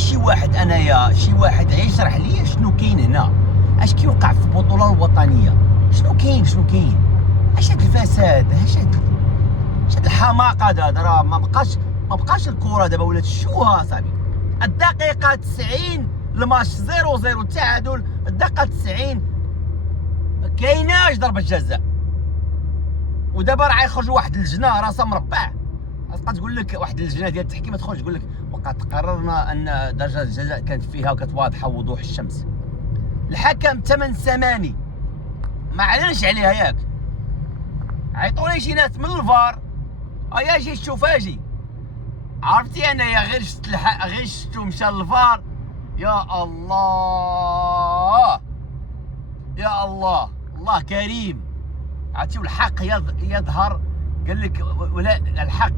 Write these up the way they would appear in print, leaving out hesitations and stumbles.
شي واحد انايا شي واحد يشرح لي شنو كاين هنا، اش كيوقع في البطوله الوطنيه، شنو كاين اش هاد الفساد، اش هاد الحماقه هذا، راه ما بقاش الكره دابا ولات شوها صاحبي. الدقيقه 90 الماتش 0-0 تعادل، الدقيقه 90 ما كايناش ضربه جزاء، ودابا راه يخرج واحد اللجنه راسها مربع تبقى تقول لك واحد اللجنه ديال التحكيم تخرج تقول لك وقد قررنا ان درجه الجزاء كانت فيها وكانت واضحه وضوح الشمس. الحكم 8 ثواني ما اعلنش عليها، ياك عيطوا لي شي ناس من الفار، ايا جي شوف اجي، عرفتي انايا غير شفت غير شفتو مشى للفار. يا الله يا الله، الله كريم، عرفتي والحق يظهر، قال لك ولا الحق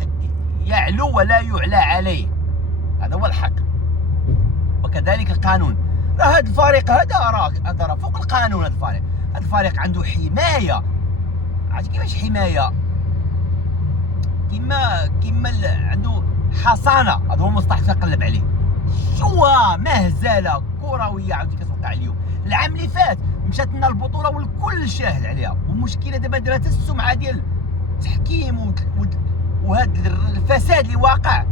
يعلو ولا يعلى عليه، هذا هو الحق، وكذلك القانون. راه هذا الفريق هذا فوق القانون، هذا الفريق عنده حمايه، عرفتي كيفاش حمايه، كيما عنده حصانه، هذا هو المصطلح اللي تقلب عليه، شوها مهزله كرويه عاودتي كتوقع اليوم. العام اللي فات مشات لنا البطوله والكل شاهد عليها، والمشكله دابا حتى السمعه ديال التحكيم وهذا الفساد اللي واقع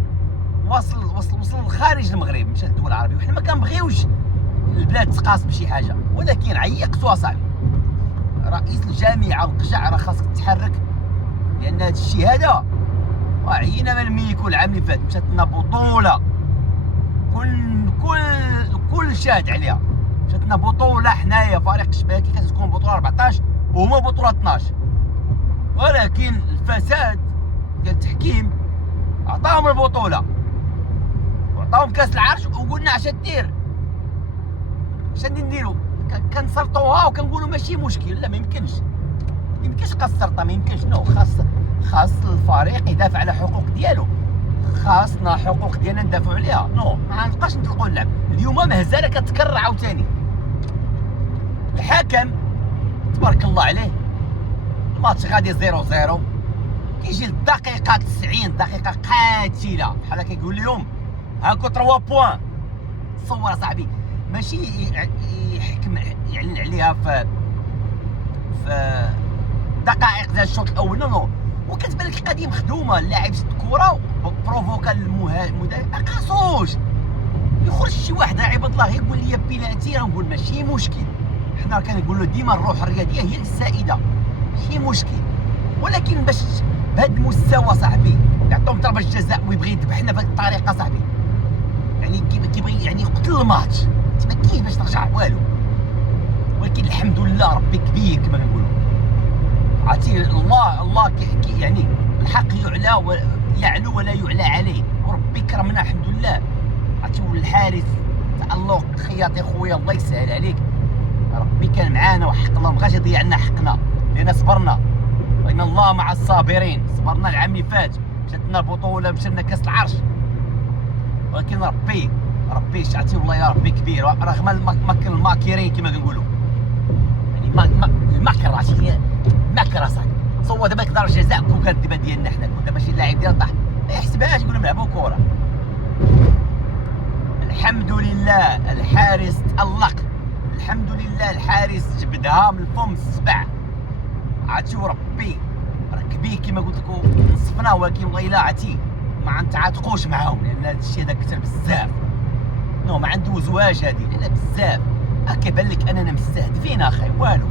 وصل خارج المغرب، مشى للدول العربيه، وحنا ما كنبغيوش البلاد تقاس بشي حاجه، ولكن عيقتوا اصاحبي. رئيس الجامعه القجع راه خاصك تتحرك، لان هذا الشيء هذا عينا من الميكو. العام اللي فات مشات لنا بطوله كل شاهد عليها، مشات لنا بطوله حنايا فريق الشباكي كتكون بطوله 14 وهما بطوله 12، ولكن الفساد ديال التحكيم عطاهم البطوله وعطاهم كاس العرش، وقلنا اش دير، اش نديرو، كنسرطوها وكنقولوا ماشي مشكل. لا ما يمكنش قصرتها، ما يمكنش، نو، خاص الفريق يدافع على حقوق ديالو، خاصنا حقوق ديالنا ندافعوا عليها، نو ما نبقاش نطلقوا اللعب. اليوم مهزله كتكرر عاوتاني، الحكم تبارك الله عليه الماتش غادي 0-0، كيجي الدقيقه 90 دقيقه قاتله بحال كيقول لهم هاكو 3 بوان. تصور صاحبي، ماشي يحكم يعلن عليها في دقائق ديال الشوط الاول، نو، وكتبان لك القضيه مخدومه. اللاعب شد الكره بروفوكا المدافع ما قاصوش، يخرج شي واحد عباد الله يقول لي بيلاتي، نقول ماشي مشكل، حنا كنقولوا ديما الروح الرياضيه هي السائده، ماشي مشكل، ولكن باش بهذا المستوى صاحبي يعطيهم ضربه جزاء ويبغي يذبحنا بهذه الطريقه صاحبي، يعني كيبغي يعني يقتل الماتش، ما كاينش باش ترجع والو. ولكن الحمد لله ربي كبير كما كنقولوا، عرفتي الله يعني الحق يعلو ولا يعلى عليه، وربي كرمنا الحمد لله. عرفتي والحارس تألق خياطي خويا الله يسهل عليك، ربي كان معانا وحق الله مابغاش يضيع لنا حقنا، لان صبرنا، وان الله مع الصابرين. صبرنا العام اللي فات مشات لنا البطوله، مشى لنا كاس العرش، ولكن ربي عرفتي والله يا ربي كبير، رغم الماكرين كما كنقولوا، يعني المكر عرفتي مكر صاحبي. صور دابا ضربه جزاء كون كانت دابا ديالنا حنا، كون دابا شي لاعب ديالنا طاح ما يحسبهاش، يقولوا نلعبوا كره. الحمد لله الحارس تألق، الحمد لله الحارس جبدها من الفم السبع، عرفتي وربي راه كبير كما قلت لكم نصفنا، ولكن والله الا عرفتي ما نتعاطقوش معاهم، لان هذا الشيء هذا كثر بزاف، نو ما ندوزوهاش هذه، لان بزاف كيبان لك اننا مستهدفين اخي، والو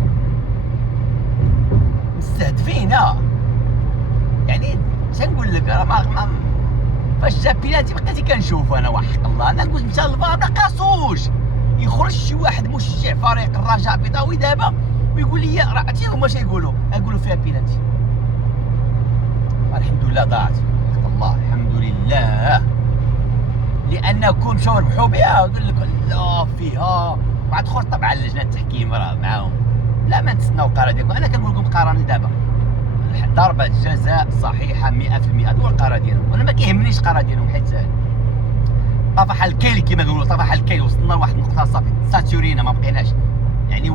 مستهدفين، يعني شنقول لك، راه فاش جا بيناتي بقيتي كنشوف انا وحق الله، انا قلت مشى للفار ما قاسوش، يخرج شي واحد مشجع فريق الرجاء البيضاوي دابا ويقول لي راه عرفتي هما اش يقولوا فيها بيناتي، الحمد لله ضاعت، حق الله الحمد لله، لانكم مشاو ربحوا بها، يقول لك لا فيها، وعاد اخر طبعا لجنه التحكيم راه معاهم، لا ما نتسناو القرار ديالكم، انا كنقول لكم القرار دابا ضربه جزاء صحيحه 100%، هذا هو القرار ديالهم، وانا ما كيهمنيش القرار ديالهم، حيت طفح الكيل كما كيقولوا، طفح الكيل، وصلنا لواحد النقطه صافي ساتورينا ما بقيناش، يعني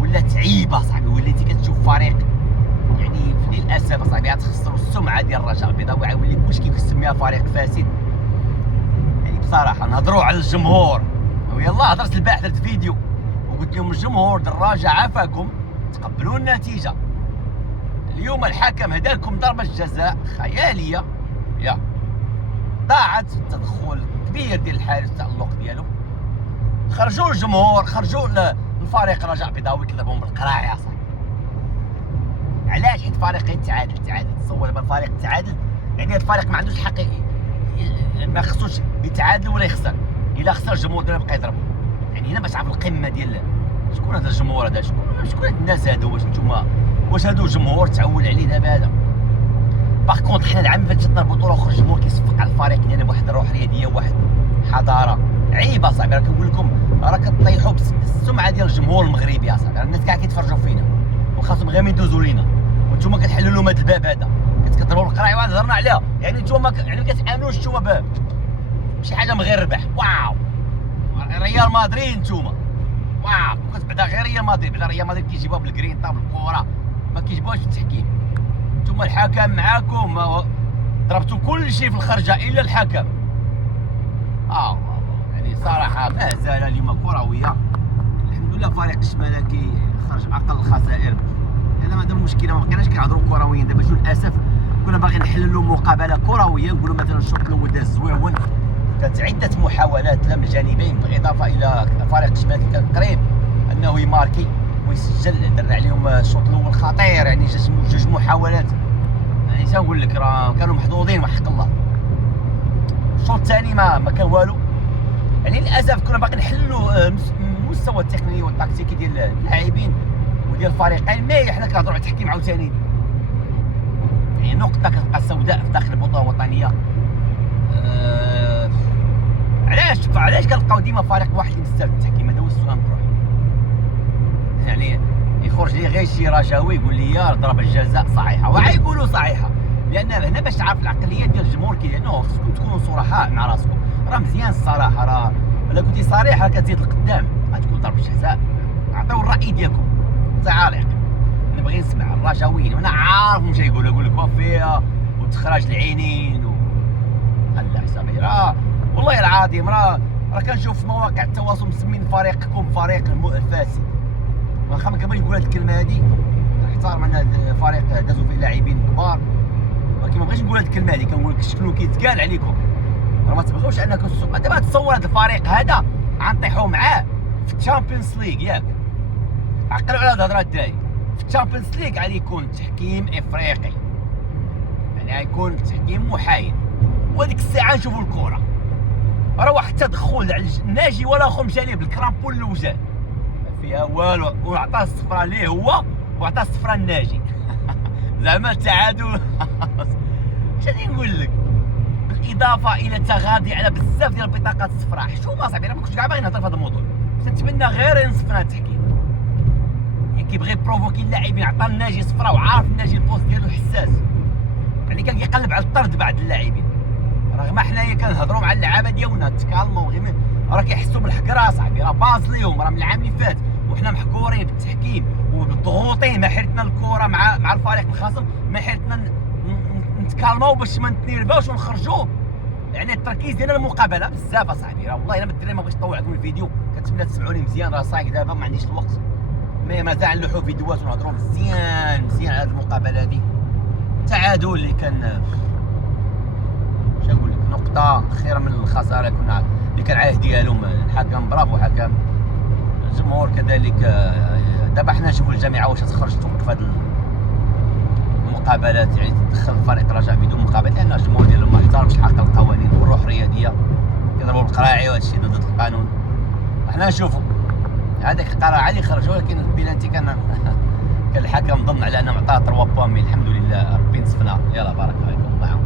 ولا تعيبه صاحبي، وليتي كتشوف فريق يعني للاسف صاحبي غتخسروا السمعه ديال الرجاء البيضاوي، غيولي كلشي كيسميها فريق فاسد، يعني صراحه نهضروا على الجمهور. ويلا هضرت البارح درت فيديو وقلت لهم الجمهور دراجه عافاكم تقبلوا النتيجه. اليوم الحكم هدا لكم ضربه جزاء خياليه، يا ضاعت تدخل كبير ديال الحارس التألق ديالو. خرجوا الجمهور، خرجوا الفريق رجاء بيضاوي كذبهم بالقراع يا صاحبي. علاش؟ حيت فريقين تعادل. تصور دابا الفريق تعادل، يعني هذا الفريق ما عندوش حق ما خصوش يتعادل ولا يخسر. الا خسر الجمهور ديالو بقى يضربو. يعني هنا باش تعرف القمه ديال شكون هذا الجمهور هذا، شكون هاد الناس هادو. واش هادو جمهور تعول عليه دابا هذا؟ باغ كونط حنا العام فاش جاتنا البطوله وخرج الجمهور كيصفق على الفريق ديالنا بواحد الروح رياضيه وواحد حضاره. عيب اصاحبي، راه كنقول لكم راه كطيحوا بالسمعه ديال الجمهور المغربي اصاحبي. الناس كاع كيتفرجوا فينا وخاصهم غير يدوزوا لينا، وانتم كتحلوا لهم هذا الباب هذا، كتكثروا القرايه وعاد هضرنا عليها. يعني انتم يعني ما كتامنوش انتم بشي حاجه من غير ربح. واو ريال مدريد انتم، واو كتبعدا غير ريال مدريد. بعدا ريال مدريد كيجيبوها بالكرين طاب الكره، ما كيجيبوهاش في التحكيم. انتم الحكم معاكم ضربتوا كل شيء في الخرجه الا الحكم. يعني صراحه مهزله اليوم كرويه. الحمد لله فريق الشمالكي خرج اقل الخسائر. انا ما عندنا مشكله، ما بقيناش كنهضروا كرويين دابا. شو للاسف كنا باغيين نحللوا مقابله كرويه، نقولوا مثلا الشوط الاول داز زويون. كانت عده محاولات من الجانبين، بالاضافه الى فريق الشمالكي كان قريب انه يماركي ويسجل. درنا عليهم الشوط الاول خطير، يعني جوج محاولات. يعني تنقول لك راه كانوا محظوظين وحق الله. الشوط الثاني ما كان والو. يعني للاسف كنا باغيين نحلوا المستوى التقني والتكتيكي ديال اللاعبين وديال الفريقين. مي حنا كنهضروا على التحكيم عاوتاني، يعني نقطه كتبقى سوداء في داخل البطوله الوطنيه. علاش كنلقاو ديما فريق واحد اللي مستافد التحكيم؟ هذا هو السؤال المطروح. يعني يخرج لي غير شي رجاوي يقول لي يا ضربه الجزاء صحيحه، وغايقولوا صحيحه. لان هنا باش تعرف العقليه ديال الجمهور لانه خصكم تكونوا صرحاء مع راسكم. راه مزيان الصراحه، راه الا كنتي صريح راه كتزيد القدام، غتكون ضربه جزاء. عطيو الراي ديالكم تعالق، نبغي نسمع الرجاويين. وانا عارف واش يقول لك وفيها وتخرج العينين لا حسابي. راه والله العظيم راه كنشوف في مواقع التواصل مسمين فريقكم فريق الفاسد. واخا ما كنبغيش نقول هذه الكلمه هذه، نحترم ان الفريق دازوا فيه لاعبين كبار، ولكن ما بغيتش نقول هذه الكلمه هذه. كنقول لك شكون كيتقال عليكم. راه ما تبغيوش انكم دابا تصور هذا الفريق هذا غنطيحوا معاه في الشامبيونز ليغ، ياك عقلوا على هذه الهضره الداي. في الشامبيونز ليغ غادي يكون تحكيم افريقي، يعني غيكون تحكيم محايد. وهذيك الساعه نشوفوا الكره راه واحد التدخل على الناجي ولا خو مشى ليه بالكرامبول الوجه ما فيها والو، وعطاه الصفراء ليه هو وعطاه الصفراء الناجي. زعما التعادل. اش غادي نقول لك؟ بالاضافه الى التغاضي على بزاف ديال البطاقات الصفراء. حشومه صاحبي، راه ما كنتش كاع باغي نهضر في هذا الموضوع، تنتمنى غير ينصفنا التحكيم. يعني كيبغي بروفوكي اللاعبين، عطى الناجي صفراء وعارف الناجي البوست ديالو حساس، يعني كان كيقلب على الطرد بعض اللاعبين. رغم حنايا كنهضروا مع اللعابه ديالنا تكالموا غير راه كيحسوا بالحكره صاحبي. راه باز ليهم راه من العام اللي فات وحنا محكورين بالتحكيم وبالضغوطين. ما حيرتنا الكره مع الفريق الخصم، ما حيرتنا نتكالماو باش ما نتنيرفاوش ونخرجوا. يعني التركيز ديالنا المقابله بزاف اصاحبي. راه والله الا ما الدراري ما بغيتش نطول عليكم الفيديو، كنتمنى تسمعوني مزيان. راه صايق دابا ما عنديش الوقت، مي مازال نلوحوا فيديوهات ونهضروا مزيان على هذه المقابله هذه. تعادل اللي كان اش نقول لك، نقطه خير من الخساره اللي كان عاهد ديالهم الحكم. برافو حكم. الجمهور كذلك. دابا حنا نشوفوا الجامعه واش تخرج توقف هذه المقابلات، يعني تدخل الفريق رجاء بدون مقابله، لان الجمهور ديالهم ما احترمش الحق القوانين والروح الرياضيه، كيضربوا بالقراعي وهذا الشيء ضد القانون. حنا نشوفوا هذاك القراعه اللي خرج، ولكن البيلانتي كان الحكم ظن على انه عطاه 3 بوان. الحمد لله ربي نصفنا. يلا بارك الله فيكم.